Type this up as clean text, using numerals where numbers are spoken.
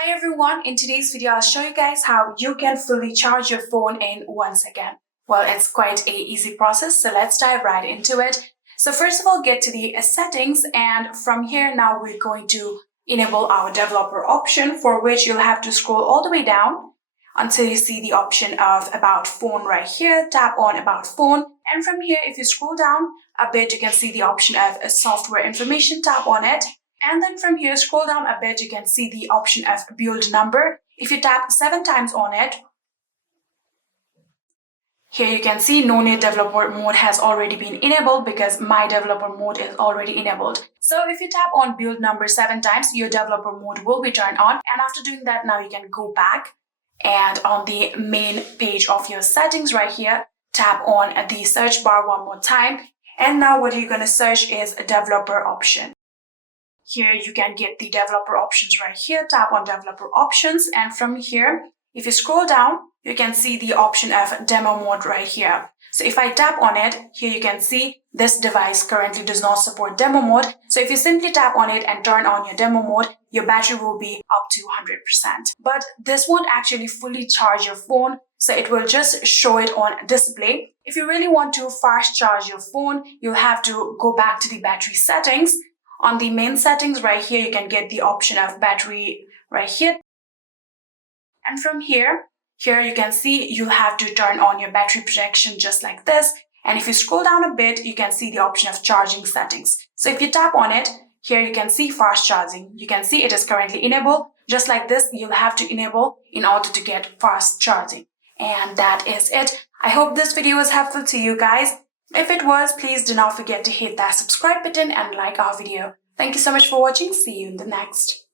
Hi everyone, in today's video I'll show you guys how you can fully charge your phone in 1 second. Well, it's quite an easy process, so let's dive right into it. So first of all, get to the settings, and from here now we're going to enable our developer option, for which you'll have to scroll all the way down until you see the option of About Phone right here. Tap on About Phone, and from here if you scroll down a bit you can see the option of Software Information. Tap on it. And then from here, scroll down a bit, you can see the option of build number. If you tap 7 times on it, here you can see no need developer mode has already been enabled because my developer mode is already enabled. So if you tap on build number 7 times, your developer mode will be turned on. And after doing that, now you can go back and on the main page of your settings right here, tap on the search bar one more time. And now what you're going to search is a developer option. Here you can get the developer options right here. Tap on developer options, and from here, if you scroll down, you can see the option of demo mode right here. So if I tap on it, here you can see this device currently does not support demo mode. So if you simply tap on it and turn on your demo mode, your battery will be up to 100%. But this won't actually fully charge your phone, so it will just show it on display. If you really want to fast charge your phone, you'll have to go back to the battery settings. On the main settings right here, you can get the option of battery right here. And from here you can see you'll have to turn on your battery protection just like this. And if you scroll down a bit, you can see the option of charging settings. So if you tap on it, here you can see fast charging. You can see it is currently enabled. Just like this, you'll have to enable in order to get fast charging. And that is it. I hope this video was helpful to you guys. If it was, please do not forget to hit that subscribe button and like our video. Thank you so much for watching. See you in the next.